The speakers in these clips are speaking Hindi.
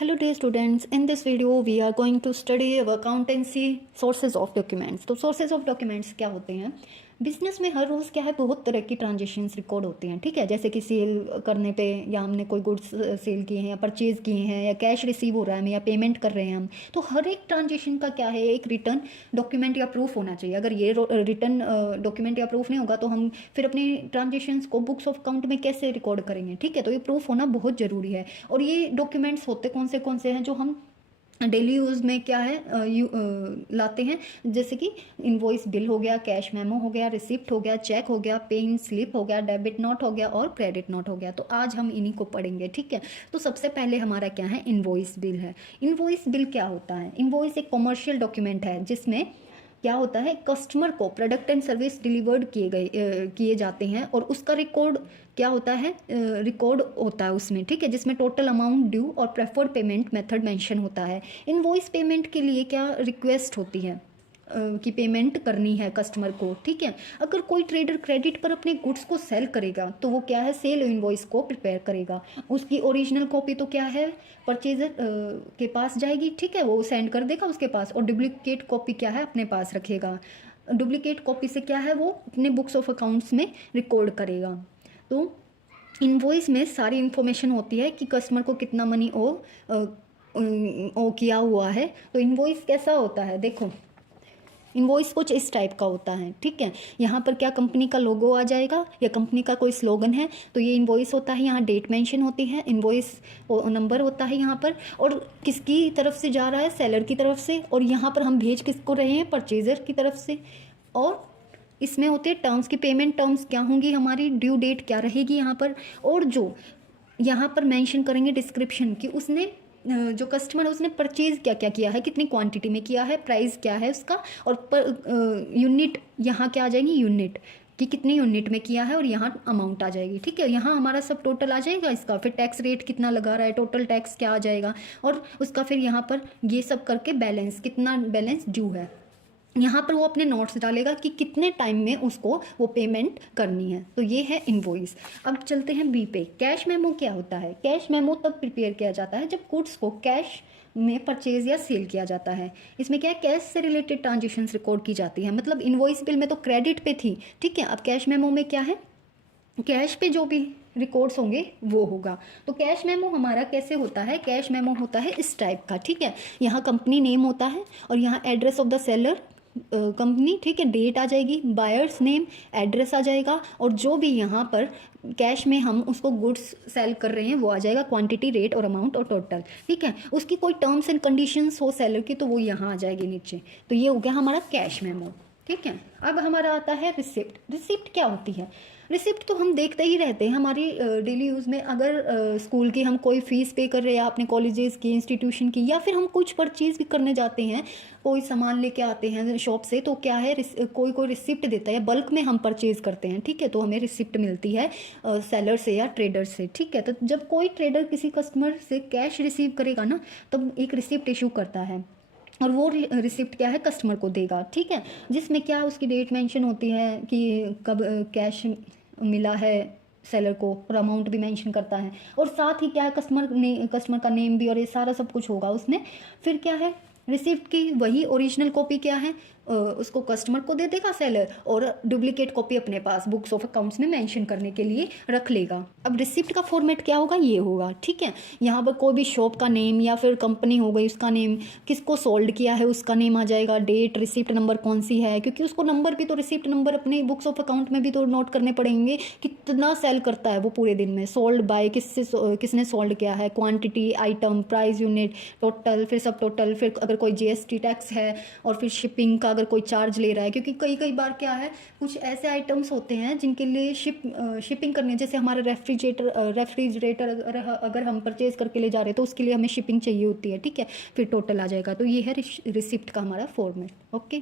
Hello dear students, in this video we are going to study accountancy sources of documents। तो sources of documents क्या होते हैं? बिजनेस में हर रोज़ क्या है, बहुत तरह की ट्रांजेक्शन्स रिकॉर्ड होते हैं, ठीक है। जैसे कि सेल करने पे या हमने कोई गुड्स सेल किए हैं या परचेज़ किए हैं या कैश रिसीव हो रहा है या पेमेंट कर रहे हैं हम, तो हर एक ट्रांजेक्शन का क्या है, एक रिटर्न डॉक्यूमेंट या प्रूफ होना चाहिए। अगर ये रिटर्न डॉक्यूमेंट या प्रूफ नहीं होगा तो हम फिर अपनी ट्रांजेक्शन्स को बुक्स ऑफ अकाउंट में कैसे रिकॉर्ड करेंगे, ठीक है। तो ये प्रूफ होना बहुत ज़रूरी है। और ये डॉक्यूमेंट्स होते कौन से हैं जो हम डेली यूज़ में क्या है लाते हैं, जैसे कि इनवॉइस बिल हो गया, कैश मेमो हो गया, रिसिप्ट हो गया, चेक हो गया, पेइंग स्लिप हो गया, डेबिट नोट हो गया और क्रेडिट नोट हो गया। तो आज हम इन्हीं को पढ़ेंगे, ठीक है। तो सबसे पहले हमारा क्या है, इनवॉइस बिल है। इनवॉइस बिल क्या होता है? इनवॉइस एक कमर्शियल डॉक्यूमेंट है जिसमें क्या होता है, कस्टमर को प्रोडक्ट एंड सर्विस डिलीवर्ड किए जाते हैं और उसका रिकॉर्ड क्या होता है, रिकॉर्ड होता है उसमें, ठीक है, जिसमें टोटल अमाउंट ड्यू और प्रेफर्ड पेमेंट मेथड मेंशन होता है। इनवॉइस पेमेंट के लिए क्या रिक्वेस्ट होती है कि पेमेंट करनी है कस्टमर को, ठीक है। अगर कोई ट्रेडर क्रेडिट पर अपने गुड्स को सेल करेगा तो वो क्या है, सेल इनवॉइस को प्रिपेयर करेगा। उसकी ओरिजिनल कॉपी तो क्या है, परचेजर के पास जाएगी, ठीक है, वो सेंड कर देगा उसके पास, और डुप्लीकेट कॉपी क्या है, अपने पास रखेगा। डुप्लीकेट कॉपी से क्या है, वो अपने बुक्स ऑफ अकाउंट्स में रिकॉर्ड करेगा। तो इनवॉइस में सारी इन्फॉर्मेशन होती है कि कस्टमर को कितना मनी ओ किया हुआ है। तो इनवॉइस कैसा होता है, देखो इनवॉइस कुछ इस टाइप का होता है, ठीक है। यहाँ पर क्या कंपनी का लोगो आ जाएगा या कंपनी का कोई स्लोगन है, तो ये इनवॉइस होता है। यहाँ डेट मेंशन होती है, इनवॉइस नंबर होता है यहाँ पर, और किसकी तरफ से जा रहा है, सेलर की तरफ से, और यहाँ पर हम भेज किसको रहे हैं, परचेजर की तरफ से। और इसमें होते हैं टर्म्स की, पेमेंट टर्म्स क्या होंगी हमारी, ड्यू डेट क्या रहेगी यहाँ पर, और जो यहाँ पर मेंशन करेंगे डिस्क्रिप्शन कि उसने जो कस्टमर है उसने परचेज क्या क्या किया है, कितनी क्वांटिटी में किया है, प्राइस क्या है उसका, और पर यूनिट यहाँ क्या आ जाएंगी, यूनिट कि कितनी यूनिट में किया है, और यहाँ अमाउंट आ जाएगी, ठीक है। यहाँ हमारा सब टोटल आ जाएगा इसका, फिर टैक्स रेट कितना लगा रहा है, टोटल टैक्स क्या आ जाएगा, और उसका फिर यहाँ पर ये सब करके बैलेंस, कितना बैलेंस ड्यू है, यहाँ पर वो अपने नोट्स डालेगा कि कितने टाइम में उसको वो पेमेंट करनी है। तो ये है इनवॉइस। अब चलते हैं बी पे। कैश मेमो क्या होता है? कैश मेमो तब प्रिपेयर किया जाता है जब गुड्स को कैश में परचेज या सेल किया जाता है। इसमें क्या है, कैश से रिलेटेड ट्रांजेक्शन्स रिकॉर्ड की जाती है। मतलब इनवॉइस बिल में तो क्रेडिट पे थी, ठीक है। अब कैश मेमो में क्या है, कैश पे जो भी रिकॉर्ड्स होंगे वो होगा। तो कैश मेमो हमारा कैसे होता है, कैश मेमो होता है इस टाइप का, ठीक है। यहाँ कंपनी नेम होता है और यहाँ address of the seller company, ठीक है, डेट आ जाएगी, बायर्स नेम, एड्रेस आ जाएगा, और जो भी यहाँ पर कैश में हम उसको गुड्स सेल कर रहे हैं वो आ जाएगा, क्वांटिटी, रेट और अमाउंट और टोटल, ठीक है। उसकी कोई टर्म्स एंड कंडीशंस हो सेलर की तो वो यहाँ आ जाएगी नीचे। तो ये हो गया हमारा कैश मेमो, ठीक है। अब हमारा आता है रिसिप्ट। रिसिप्ट क्या होती है? रिसिप्ट तो हम देखते ही रहते हैं हमारी डेली यूज़ में। अगर स्कूल की हम कोई फ़ीस पे कर रहे हैं, अपने कॉलेजेस की, इंस्टीट्यूशन की, या फिर हम कुछ परचेज़ भी करने जाते हैं, कोई सामान लेके आते हैं शॉप से, तो क्या है, कोई रिसिप्ट देता है, बल्क में हम परचेज़ करते हैं, ठीक है, तो हमें रिसिप्ट मिलती है सेलर से या ट्रेडर से, ठीक है। तो जब कोई ट्रेडर किसी कस्टमर से कैश रिसीव करेगा ना, तब एक रिसिप्ट इशू करता है, और वो रिसिप्ट क्या है, कस्टमर को देगा, ठीक है, जिसमें क्या उसकी डेट मेंशन होती है कि कब कैश मिला है सेलर को, और अमाउंट भी मेंशन करता है, और साथ ही क्या है, कस्टमर का नेम भी, और ये सारा सब कुछ होगा उसमें। फिर क्या है, रिसिप्ट की वही ओरिजिनल कॉपी क्या है, उसको कस्टमर को दे देगा सेलर, और डुप्लीकेट कॉपी अपने पास बुक्स ऑफ अकाउंट्स में मेंशन करने के लिए रख लेगा। अब रिसिप्ट का फॉर्मेट क्या होगा, ये होगा, ठीक है। यहाँ पर कोई भी शॉप का नेम या फिर कंपनी हो गई उसका नेम, किसको सोल्ड किया है उसका नेम आ जाएगा, डेट, रिसिप्ट नंबर कौन सी है, क्योंकि उसको नंबर भी तो, रिसिप्ट नंबर अपने बुक्स ऑफ अकाउंट में भी तो नोट करने पड़ेंगे, कितना सेल करता है वो पूरे दिन में, सोल्ड बाय किसने सोल्ड किया है, quantity, item, price, unit, total, फिर सब टोटल, फिर अगर कोई जीएसटी टैक्स है, और फिर शिपिंग का अगर कोई चार्ज ले रहा है, क्योंकि कई बार क्या है, कुछ ऐसे आइटम्स होते हैं जिनके लिए शिपिंग करनी है, जैसे हमारा रेफ्रिजरेटर अगर हम परचेज करके ले जा रहे हैं तो उसके लिए हमें शिपिंग चाहिए होती है, ठीक है। फिर टोटल आ जाएगा। तो ये है रिसिप्ट का हमारा फॉर्मेट, ओके।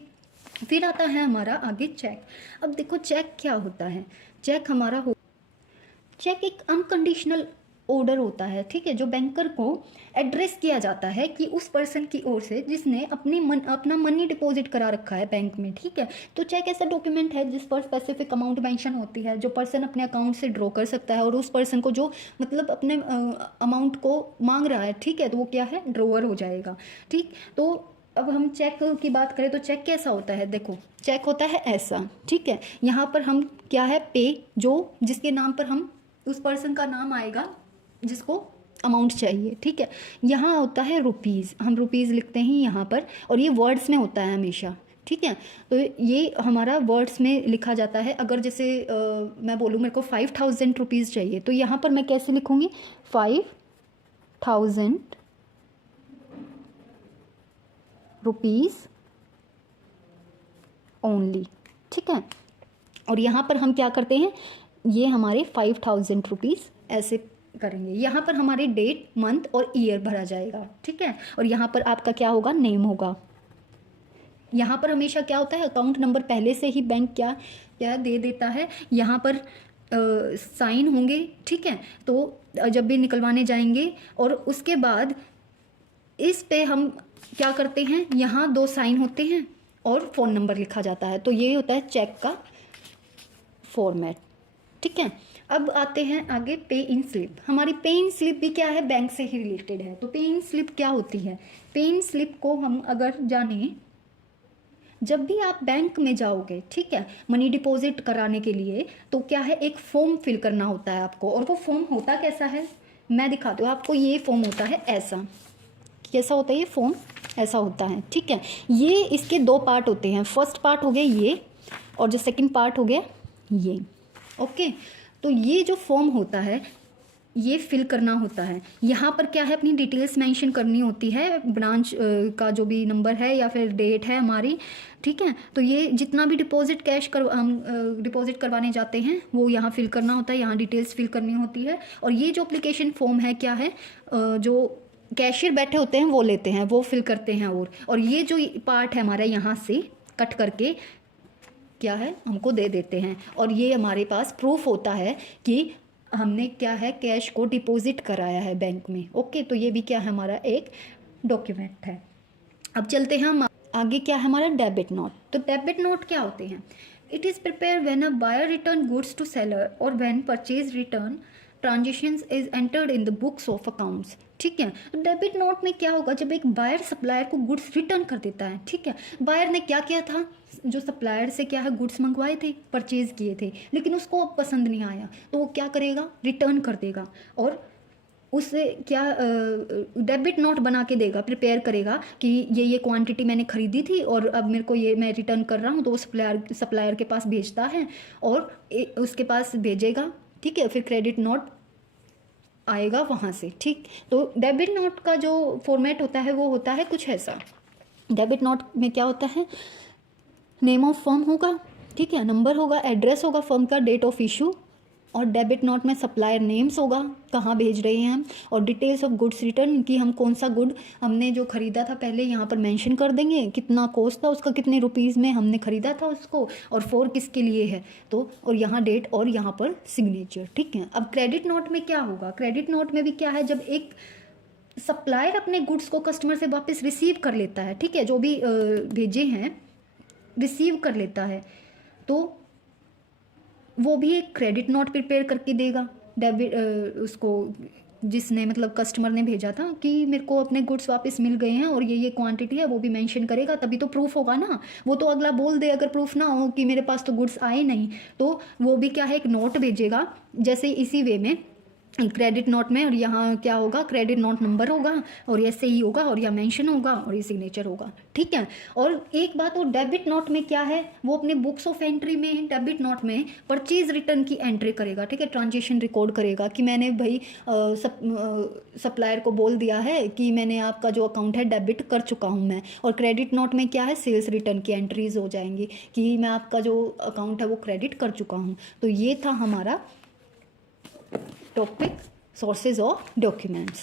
फिर आता है हमारा आगे चेक। अब देखो चेक क्या होता है, चेक हमारा चेक एक अनकंडीशनल ऑर्डर होता है, ठीक है, जो बैंकर को एड्रेस किया जाता है कि उस पर्सन की ओर से जिसने अपना मनी डिपॉजिट करा रखा है बैंक में, ठीक है। तो चेक ऐसा डॉक्यूमेंट है जिस पर स्पेसिफिक अमाउंट मेंशन होती है, जो पर्सन अपने अकाउंट से ड्रॉ कर सकता है और उस पर्सन को जो मतलब अपने अमाउंट को मांग रहा है, ठीक है, तो वो क्या है, ड्रॉवर हो जाएगा, ठीक। तो अब हम चेक की बात करें तो चेक कैसा होता है, देखो चेक होता है ऐसा, ठीक है। यहाँ पर हम क्या है, पे, जो जिसके नाम पर हम उस पर्सन का नाम आएगा जिसको अमाउंट चाहिए, ठीक है। यहाँ होता है रुपीज़, हम रुपीज़ लिखते हैं यहाँ पर, और ये वर्ड्स में होता है हमेशा, ठीक है। तो ये हमारा वर्ड्स में लिखा जाता है। अगर जैसे मैं बोलूँ मेरे को 5000 रुपीज़ चाहिए, तो यहाँ पर मैं कैसे लिखूँगी, 5000 रुपीज़ ओनली, ठीक है। और यहाँ पर हम क्या करते हैं, ये हमारे 5000 रुपीज़ ऐसे करेंगे। यहाँ पर हमारे डेट, मंथ और ईयर भरा जाएगा, ठीक है। और यहाँ पर आपका क्या होगा, नेम होगा। यहाँ पर हमेशा क्या होता है, अकाउंट नंबर पहले से ही बैंक क्या क्या दे देता है, यहाँ पर साइन होंगे, ठीक है। तो जब भी निकलवाने जाएंगे और उसके बाद इस पे हम क्या करते हैं, यहाँ 2 साइन होते हैं और फ़ोन नंबर लिखा जाता है। तो ये होता है चेक का फॉर्मेट, ठीक है। अब आते हैं आगे, पे इन स्लिप। हमारी पे इन स्लिप भी क्या है, बैंक से ही रिलेटेड है। तो पे इन स्लिप क्या होती है, पे इन स्लिप को हम अगर जाने, जब भी आप बैंक में जाओगे, ठीक है, मनी डिपॉजिट कराने के लिए, तो क्या है, एक फॉर्म फिल करना होता है आपको। और वो फॉर्म होता कैसा है, मैं दिखाती हूँ आपको। ये फॉर्म होता है ऐसा, कैसा होता है ये फॉर्म, ऐसा होता है, ठीक है। ये इसके 2 पार्ट होते हैं, फर्स्ट पार्ट हो गया ये, और जो सेकंड पार्ट हो गया ये, ओके। तो ये जो फॉर्म होता है ये फिल करना होता है। यहाँ पर क्या है, अपनी डिटेल्स मेंशन करनी होती है, ब्रांच का जो भी नंबर है या फिर डेट है हमारी, ठीक है। तो ये जितना भी डिपॉजिट कैश हम डिपॉजिट करवाने जाते हैं वो यहाँ फिल करना होता है, यहाँ डिटेल्स फिल करनी होती है। और ये जो एप्लीकेशन फॉर्म है क्या है, जो कैशियर बैठे होते हैं वो लेते हैं, वो फिल करते हैं। और ये जो पार्ट है हमारा, यहाँ से कट करके क्या है हमको दे देते हैं। और ये हमारे पास प्रूफ होता है कि हमने क्या है, कैश को डिपॉजिट कराया है बैंक में, ओके। तो ये भी क्या है, हमारा एक डॉक्यूमेंट है। अब चलते हैं हम आगे, क्या है हमारा डेबिट नोट। तो डेबिट नोट क्या होते हैं, it is prepare when a buyer return goods to seller और when purchase return transactions is entered in the books of accounts, ठीक है। तो डेबिट नोट में क्या होगा, जब एक बायर सप्लायर को गुड्स रिटर्न कर देता है, ठीक है। बायर ने क्या किया था, जो सप्लायर से क्या है गुड्स मंगवाए थे, परचेज किए थे, लेकिन उसको अब पसंद नहीं आया, तो वो क्या करेगा, रिटर्न कर देगा। और उससे क्या डेबिट नोट बना के देगा, प्रिपेयर करेगा कि ये क्वांटिटी मैंने खरीदी थी और अब मेरे को ये मैं रिटर्न कर रहा हूँ। तो वो सप्लायर के पास भेजता है और उसके पास भेजेगा, ठीक है। फिर क्रेडिट नोट आएगा वहाँ से, ठीक। तो डेबिट नोट का जो फॉर्मेट होता है वो होता है कुछ ऐसा। डेबिट नोट में क्या होता है, नेम ऑफ फर्म होगा, ठीक है, नंबर होगा, एड्रेस होगा फर्म का, डेट ऑफ इशू, और डेबिट नोट में सप्लायर नेम्स होगा, कहाँ भेज रहे हैं हम, और डिटेल्स ऑफ गुड्स रिटर्न कि हम कौन सा गुड हमने जो ख़रीदा था पहले यहाँ पर मेंशन कर देंगे, कितना कॉस्ट था उसका, कितने रुपीज़ में हमने ख़रीदा था उसको, और फॉर किसके लिए है, तो और यहाँ डेट और यहाँ पर सिग्नेचर, ठीक है। अब क्रेडिट नोट में क्या होगा, क्रेडिट नोट में भी क्या है, जब एक सप्लायर अपने गुड्स को कस्टमर से वापस रिसीव कर लेता है, ठीक है, जो भी भेजे हैं रिसीव कर लेता है, तो वो भी एक क्रेडिट नोट प्रिपेयर करके देगा डेबिट उसको, जिसने मतलब कस्टमर ने भेजा था कि मेरे को अपने गुड्स वापस मिल गए हैं और ये क्वांटिटी है, वो भी मेंशन करेगा, तभी तो प्रूफ होगा ना। वो तो अगला बोल दे अगर प्रूफ ना हो कि मेरे पास तो गुड्स आए नहीं, तो वो भी क्या है, एक नोट भेजेगा। जैसे इसी वे में क्रेडिट नोट में, और यहाँ क्या होगा, क्रेडिट नोट नंबर होगा और ये सही होगा और यह मेंशन होगा और ये सिग्नेचर होगा, ठीक है। और एक बात और, डेबिट नोट में क्या है, वो अपने बुक्स ऑफ एंट्री में डेबिट नोट में परचेज रिटर्न की एंट्री करेगा, ठीक है, ट्रांजेक्शन रिकॉर्ड करेगा कि मैंने भाई सप्लायर को बोल दिया है कि मैंने आपका जो अकाउंट है डेबिट कर चुका हूँ मैं। और क्रेडिट नोट में क्या है, सेल्स रिटर्न की एंट्रीज हो जाएंगी कि मैं आपका जो अकाउंट है वो क्रेडिट कर चुका हूँ। तो ये था हमारा टॉपिक, सोर्सेज ऑफ डॉक्यूमेंट्स।